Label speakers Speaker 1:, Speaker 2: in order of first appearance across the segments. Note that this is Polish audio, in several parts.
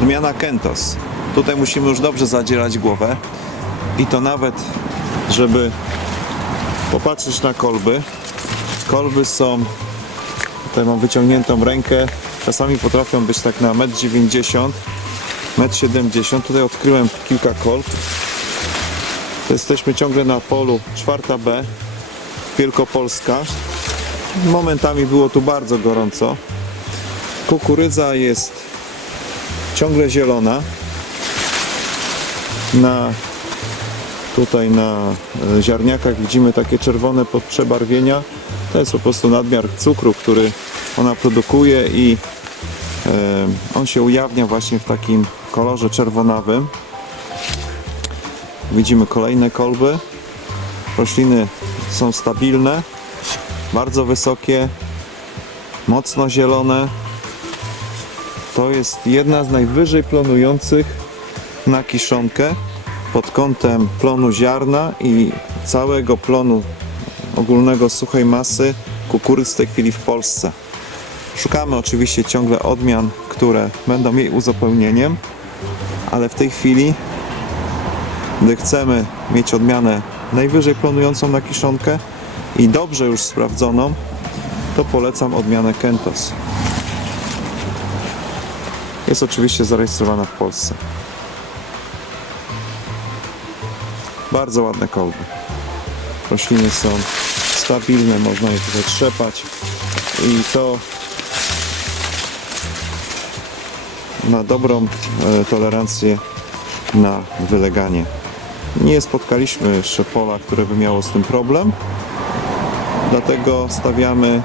Speaker 1: Odmiana Kentos. Tutaj musimy już dobrze zadzierać głowę i to nawet, żeby popatrzeć na kolby. Kolby są, tutaj mam wyciągniętą rękę, czasami potrafią być tak na 1,90 m, 1,70 m. Tutaj odkryłem kilka kolb. Jesteśmy ciągle na polu 4B, Wielkopolska. Momentami było tu bardzo gorąco. Kukurydza jest ciągle zielona. Na, tutaj na e, ziarniakach widzimy takie czerwone podprzebarwienia. To jest po prostu nadmiar cukru, który ona produkuje i e, on się ujawnia właśnie w takim kolorze czerwonawym. Widzimy kolejne kolby. Rośliny są stabilne, bardzo wysokie, mocno zielone. To jest jedna z najwyżej plonujących na kiszonkę pod kątem plonu ziarna i całego plonu ogólnego suchej masy kukurydz w tej chwili w Polsce. Szukamy oczywiście ciągle odmian, które będą jej uzupełnieniem, ale w tej chwili gdy chcemy mieć odmianę najwyżej plonującą na kiszonkę i dobrze już sprawdzoną, to polecam odmianę Kentos. Jest oczywiście zarejestrowana w Polsce. Bardzo ładne kolby. Rośliny są stabilne, można je tutaj trzepać i to ma dobrą e, tolerancję na wyleganie. Nie spotkaliśmy jeszcze pola, które by miało z tym problem, dlatego stawiamy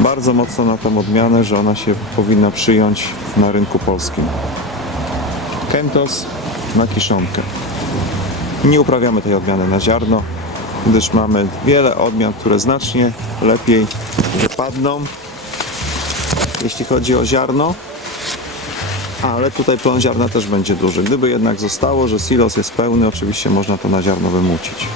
Speaker 1: bardzo mocno na tą odmianę, że ona się powinna przyjąć na rynku polskim. Kentos na kiszonkę. Nie uprawiamy tej odmiany na ziarno, gdyż mamy wiele odmian, które znacznie lepiej wypadną, jeśli chodzi o ziarno ale tutaj plon ziarna też będzie duży. Gdyby jednak zostało, że silos jest pełny, oczywiście można to na ziarno wymucić.